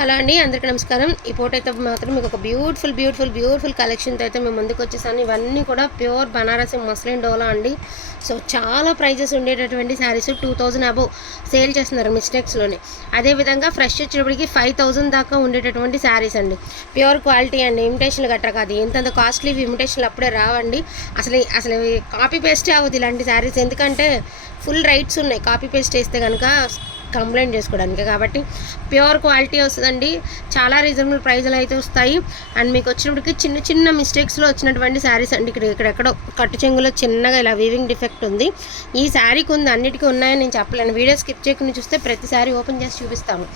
Hello అండి అందరికీ నమస్కారం. ఈ పూట అయితే మాత్రం మీకు ఒక బ్యూటిఫుల్ బ్యూటిఫుల్ బ్యూటిఫుల్ కలెక్షన్తో అయితే మేము ముందుకు వచ్చేసాను. ఇవన్నీ కూడా ప్యూర్ బనారసి మస్లిన్ డోలా అండి. సో చాలా ప్రైజెస్ ఉండేటటువంటి sarees two thousand above sale చేస్తున్నారు మిస్టేక్స్లోనే అదేవిధంగా ఫ్రెష్ వచ్చేటప్పటికి ఫైవ్ థౌజండ్ దాకా ఉండేటటువంటి శారీస్ అండి. ప్యూర్ క్వాలిటీ అండి ఇమిటేషన్లు గట్రా కాదు. ఇంతంత కాస్ట్లీ ఇమిటేషన్లు అప్పుడే రావండి. అసలు అసలు కాపీ పేస్టే అవ్వదు ఇలాంటి శారీస్ ఎందుకంటే ఫుల్ రైట్స్ ఉన్నాయి. కాపీ పేస్ట్ వేస్తే కనుక కంప్లైంట్ చేసుకోవడానికి. కాబట్టి ప్యూర్ క్వాలిటీ వస్తుందండి. చాలా రీజనబుల్ ప్రైజ్లు అయితే వస్తాయి. అండ్ మీకు వచ్చినప్పటికి చిన్న చిన్న మిస్టేక్స్లో వచ్చినటువంటి శారీస్ అండి. ఇక్కడ ఇక్కడెక్కడో కట్టు చెంగులో చిన్నగా ఇలా వీవింగ్ డిఫెక్ట్ ఉంది. ఈ శారీకి ఉంది అన్నిటికీ ఉన్నాయని నేను చెప్పలేను. వీడియో స్కిప్ చేయకుండా చూస్తే ప్రతి శారీ ఓపెన్ చేసి చూపిస్తాము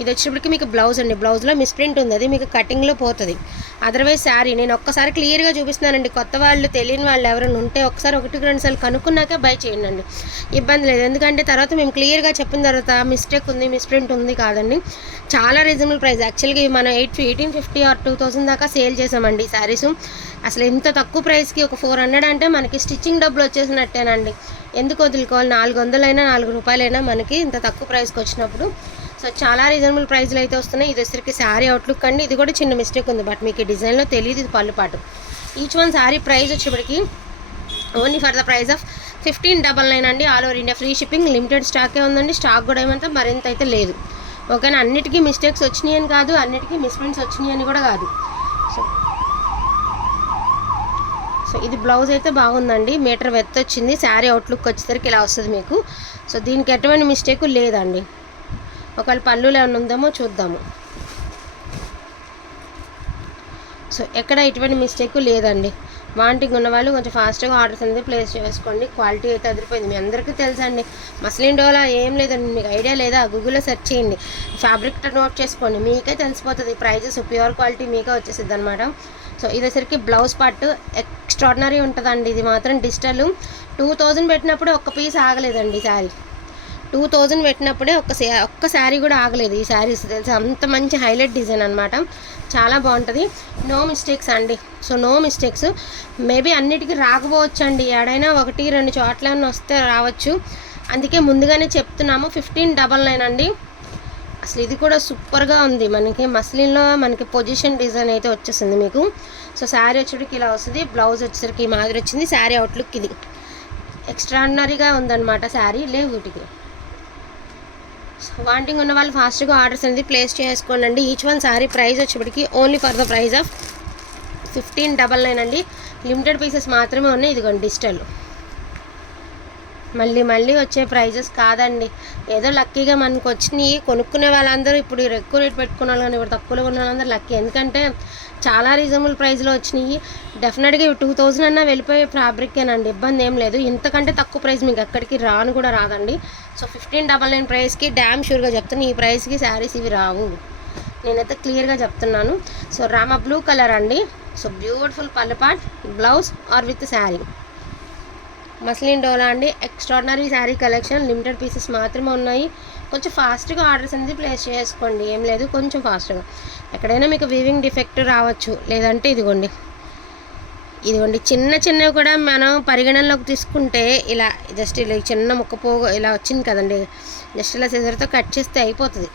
ఇది వచ్చేటప్పటికి మీకు బ్లౌజ్ అండి. బ్లౌజ్లో మిస్ప్రింట్ ఉంది. అది మీకు కటింగ్లో పోతుంది. అదర్వైజ్ శారీ నేను ఒక్కసారి క్లియర్గా చూపిస్తున్నానండి. కొత్త వాళ్ళు తెలియని వాళ్ళు ఎవరైనా ఉంటే ఒకసారి ఒకటి రెండు సార్లు కనుక్కున్నాకే బై చేయండి ఇబ్బంది లేదు. ఎందుకంటే తర్వాత మేము క్లియర్గా చెప్పిన తర్వాత మిస్టేక్ ఉంది మిస్ప్రింట్ ఉంది కాదండి. చాలా రీజనబుల్ ప్రైస్. యాక్చువల్గా మనం eight eighteen fifty or two thousand దాకా సేల్ చేసామండి శారీస్. అసలు ఇంత తక్కువ ప్రైస్కి ఒక ఫోర్ హండ్రెడ్ అంటే మనకి స్టిచ్చింగ్ డబ్బులు వచ్చేసినట్టేనండి. ఎందుకు వదులుకోవాలి? నాలుగు వందలైనా నాలుగు రూపాయలైనా మనకి ఇంత తక్కువ ప్రైస్కి వచ్చినప్పుడు సో చాలా రీజనబుల్ ప్రైస్లో అయితే వస్తున్నాయి. ఇది వచ్చరికి శారీ అవుట్లుక్ అండి. ఇది కూడా చిన్న మిస్టేక్ ఉంది బట్ మీకు ఈ డిజైన్లో తెలియదు ఇది పళ్ళుపాటు ఈచ్ వన్ శారీ ప్రైస్ వచ్చేప్పటికి only for the price of fifteen double nine అండి. All over India free shipping limited స్టాకే ఉందండి. స్టాక్ కూడా ఏమంటే మరింత అయితే లేదు. ఓకేనా అన్నిటికీ మిస్టేక్స్ వచ్చినాయి అని కాదు అన్నిటికీ మిస్ప్రింట్స్ వచ్చినాయి అని కూడా కాదు. సో సో ఇది బ్లౌజ్ అయితే బాగుందండి. మీటర్ వెత్ వచ్చింది. శారీ అవుట్లుక్ వచ్చేసరికి ఇలా వస్తుంది మీకు. సో దీనికి ఎటువంటి మిస్టేక్ లేదండి. ఒకవేళ పళ్ళులో ఏమైనా ఉందేమో చూద్దాము. సో ఎక్కడ ఎటువంటి మిస్టేక్ లేదండి. వాంటింగ్ ఉన్న వాళ్ళు కొంచెం ఫాస్ట్గా ఆర్డర్స్ అనేది ప్లేస్ చేసుకోండి. క్వాలిటీ అయితే అదిరిపోయింది. మీ అందరికీ తెలుసండి. మస్లిన్ డోలా ఏం లేదండి మీకు ఐడియా లేదా? గూగుల్లో సెర్చ్ చేయండి. ఫ్యాబ్రిక్ నోట్ చేసుకోండి. మీకే తెలిసిపోతుంది. ప్రైజెస్ ప్యూర్ క్వాలిటీ మీకే వచ్చేసిద్ది అనమాట సో ఇది బ్లౌజ్ పార్ట్ ఎక్స్ట్రాడినరీ ఉంటుందండి. ఇది మాత్రం డిజిటల్. టూ థౌజండ్ పెట్టినప్పుడు ఒక్క పీస్ ఆగలేదండి శారీ. టూ థౌజండ్ పెట్టినప్పుడే ఒక్క ఒక్క శారీ కూడా ఆగలేదు ఈ శారీస్ అంత మంచి హైలైట్ డిజైన్ అనమాట చాలా బాగుంటుంది. నో మిస్టేక్స్ అండి. So no mistakes. మేబీ అన్నిటికీ రాకపోవచ్చు అండి ఎడైనా ఒకటి రెండు చోట్ల వస్తే రావచ్చు. అందుకే ముందుగానే చెప్తున్నాము. ఫిఫ్టీన్ డబల్ నైన్ అండి. అసలు ఇది కూడా సూపర్గా ఉంది. మనకి మస్లిన్లో మనకి పొజిషన్ డిజైన్ అయితే వచ్చేసింది మీకు. సో శారీ వచ్చేటికి ఇలా వస్తుంది. బ్లౌజ్ వచ్చేసరికి మాదిరి వచ్చింది. శారీ అవుట్లుక్ ఇది. ఎక్స్ట్రాడినరీగా ఉందన్నమాట శారీ. లేవు వీటికి. వాంటింగ్ ఉన్న వాళ్ళు ఫాస్ట్గా ఆర్డర్స్ అనేది ప్లేస్ చేసుకోండి ఈచ్ వన్ సారీ ప్రైస్ వచ్చేప్పటికి only for the price of fifteen double nine అండి. లిమిటెడ్ పీసెస్ మాత్రమే ఉన్నాయి. ఇదిగోండి డిజిటల్. మళ్ళీ మళ్ళీ వచ్చే ప్రైజెస్ కాదండి. ఏదో లక్కీగా మనకు వచ్చినాయి. కొనుక్కునే వాళ్ళందరూ ఇప్పుడు ఎక్కువ రేట్ పెట్టుకున్న వాళ్ళు కానీ ఇప్పుడు తక్కువలో ఉన్న వాళ్ళందరూ లక్కీ. ఎందుకంటే చాలా రీజనబుల్ ప్రైస్లో వచ్చినాయి. డెఫినెట్గా టూ థౌజండ్ అన్నా వెళ్ళిపోయే ఫ్యాబ్రిక్కేనండి. ఇబ్బంది ఏం లేదు. ఇంతకంటే తక్కువ ప్రైస్ మీకు ఎక్కడికి రాను కూడా రాదండి. సో ఫిఫ్టీన్ డబల్ నైన్ ప్రైస్కి డ్యామ్ షూర్గా చెప్తాను ఈ ప్రైస్కి శారీస్ ఇవి రావు. నేనైతే క్లియర్గా చెప్తున్నాను. సో రామ బ్లూ కలర్ అండి. So beautiful పల్లపాట్ blouse or with saree. Muslin డోలా అండి. Extraordinary saree collection limited pieces మాత్రమే ఉన్నాయి. కొంచెం ఫాస్ట్గా ఆర్డర్స్ అనేది ప్లేస్ చేసుకోండి. ఏం లేదు కొంచెం ఫాస్ట్గా ఎక్కడైనా మీకు వీవింగ్ డిఫెక్ట్ రావచ్చు. లేదంటే ఇదిగోండి. ఇదిగోండి చిన్న చిన్నవి కూడా మనం పరిగణనలోకి తీసుకుంటే ఇలా జస్ట్ ఇలా చిన్న ముక్కపోగు ఇలా వచ్చింది కదండి. జస్ట్ ఇలా సిజర్తో కట్ చేస్తే అయిపోతుంది.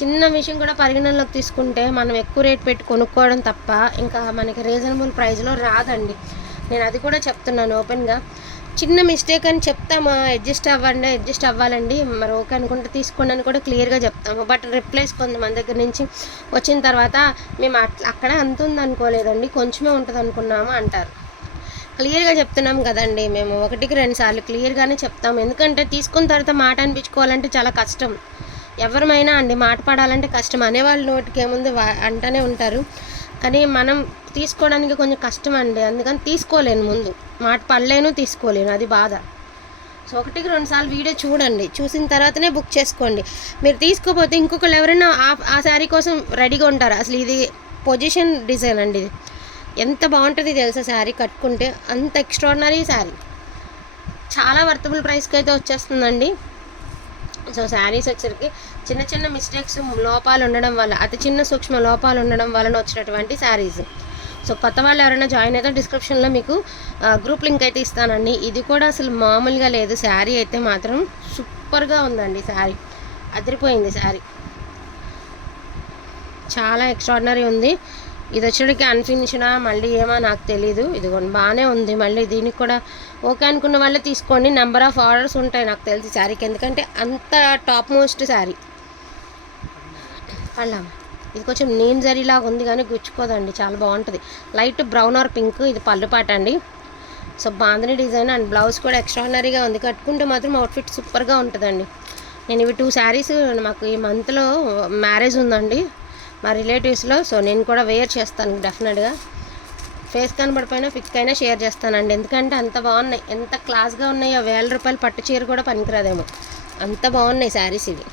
చిన్న విషయం కూడా పరిగణనలోకి తీసుకుంటే మనం ఎక్కువ రేట్ పెట్టి కొనుక్కోవడం తప్ప ఇంకా మనకి రీజనబుల్ ప్రైస్లో రాదండి. నేను అది కూడా చెప్తున్నాను ఓపెన్గా చిన్న మిస్టేక్ అని చెప్తామా అడ్జస్ట్ అవ్వండి అడ్జస్ట్ అవ్వాలండి. మరి ఓకే అనుకుంటే తీసుకోండి అని కూడా క్లియర్గా చెప్తాము. బట్ రిప్లైస్ కొంతమంది మన దగ్గర నుంచి వచ్చిన తర్వాత మేము అక్కడ అంత ఉంది అనుకోలేదండి కొంచెమే ఉంటుంది అనుకున్నాము అంటారు. క్లియర్గా చెప్తున్నాం కదండి మేము. ఒకటికి రెండు సార్లు క్లియర్గానే చెప్తాము. ఎందుకంటే తీసుకున్న తర్వాత మాట అనిపించుకోవాలంటే చాలా కష్టం. ఎవరమైనా అండి మాట పడాలంటే కష్టం. అనేవాళ్ళు నోటికి ఏముంది అంటూనే ఉంటారు. కానీ మనం తీసుకోవడానికి కొంచెం కష్టం అండి. అందుకని తీసుకోలేను ముందు. మాట పడలేను తీసుకోలేను. అది బాధ. సో ఒకటికి రెండుసార్లు వీడియో చూడండి. చూసిన తర్వాతనే బుక్ చేసుకోండి. మీరు తీసుకోపోతే ఇంకొకళ్ళు ఎవరైనా ఆ శారీ కోసం రెడీగా ఉంటారు? అసలు ఇది పొజిషన్ డిజైన్ అండి ఇది. ఎంత బాగుంటుంది తెలుసా శారీ కట్టుకుంటే? అంత ఎక్స్ట్రాడినరీ శారీ. చాలా వర్తబుల్ ప్రైస్కి అయితే వచ్చేస్తుందండి. సో శారీస్ వచ్చరికి చిన్న చిన్న మిస్టేక్స్ లోపాలు ఉండడం వల్ల అతి చిన్న సూక్ష్మ లోపాలు ఉండడం వలన వచ్చినటువంటి శారీస్. సో కొత్త వాళ్ళు ఎవరైనా జాయిన్ అయితే డిస్క్రిప్షన్లో మీకు గ్రూప్ లింక్ అయితే ఇస్తానండి. ఇది కూడా అసలు మామూలుగా లేదు. శారీ అయితే మాత్రం సూపర్గా ఉందండి శారీ. అదిరిపోయింది శారీ. చాలా ఎక్స్ట్రాడినరీ ఉంది. ఇది వచ్చేటికి అనిపించినా మళ్ళీ ఏమో నాకు తెలీదు. ఇదిగోండి బాగానే ఉంది. మళ్ళీ దీనికి కూడా ఓకే అనుకున్న వాళ్ళే తీసుకోండి. నెంబర్ ఆఫ్ ఆర్డర్స్ ఉంటాయి నాకు తెలిసి శారీకి. ఎందుకంటే అంత టాప్ మోస్ట్ శారీ. అలా ఇది కొంచెం నీమ్ జరీలాగా ఉంది కానీ గుచ్చుకోదండి చాలా బాగుంటుంది. లైట్ బ్రౌన్ ఆర్ పింక్ ఇది పళ్ళుపాట అండి. So bandhani design and blouse కూడా ఎక్స్ట్రాడినరీగా ఉంది. కట్టుకుంటే మాత్రం అవుట్ఫిట్ సూపర్గా ఉంటుందండి. నేను ఇవి టూ శారీస్ మాకు ఈ మంత్లో మ్యారేజ్ ఉందండి. మా రిలేటివ్స్లో సో నేను కూడా వేర్ చేస్తాను డెఫినెట్గా ఫేస్ కనబడిపోయినా పిక్ అయినా షేర్ చేస్తానండి. ఎందుకంటే అంత బాగున్నాయి. ఎంత క్లాస్గా ఉన్నాయి ఆ వేల రూపాయలు పట్టు చీర కూడా పనికిరాదేమో. అంత బాగున్నాయి శారీస్ ఇవి.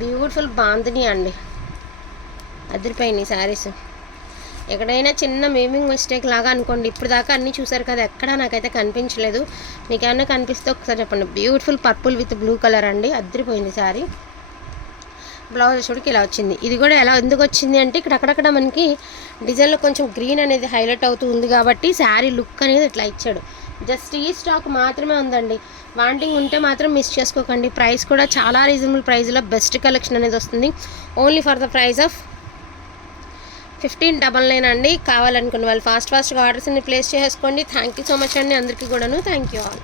బ్యూటిఫుల్ బాందిని అండి. అదిరిపోయినాయి శారీస్. ఎక్కడైనా చిన్న మేమింగ్ మిస్టేక్ లాగా అనుకోండి ఇప్పుడు దాకా అన్నీ చూసారు కదా ఎక్కడా నాకైతే కనిపించలేదు. మీకు కనిపిస్తే ఒకసారి చెప్పండి. Beautiful purple with blue colour అండి. అద్దరిపోయింది శారీ. బ్లౌజ్ చూడకి ఇలా వచ్చింది. ఇది కూడా ఎలా ఎందుకు వచ్చింది అంటే ఇక్కడ అక్కడక్కడ మనకి డిజైన్లో కొంచెం గ్రీన్ అనేది హైలైట్ అవుతూ ఉంది కాబట్టి శారీ లుక్ అనేది ఇట్లా ఇచ్చాడు. జస్ట్ ఈ స్టాక్ మాత్రమే ఉందండి. వాంటింగ్ ఉంటే మాత్రం మిస్ చేసుకోకండి. ప్రైస్ కూడా చాలా రీజనబుల్ ప్రైస్లో బెస్ట్ కలెక్షన్ అనేది వస్తుంది. Only for the price of fifteen double nine అండి కావాలనుకున్న వాళ్ళు ఫాస్ట్ ఫాస్ట్గా ఆర్డర్స్ని ప్లేస్ చేసుకోండి థ్యాంక్ యూ సో మచ్ అండి. అందరికీ కూడాను. Thank you all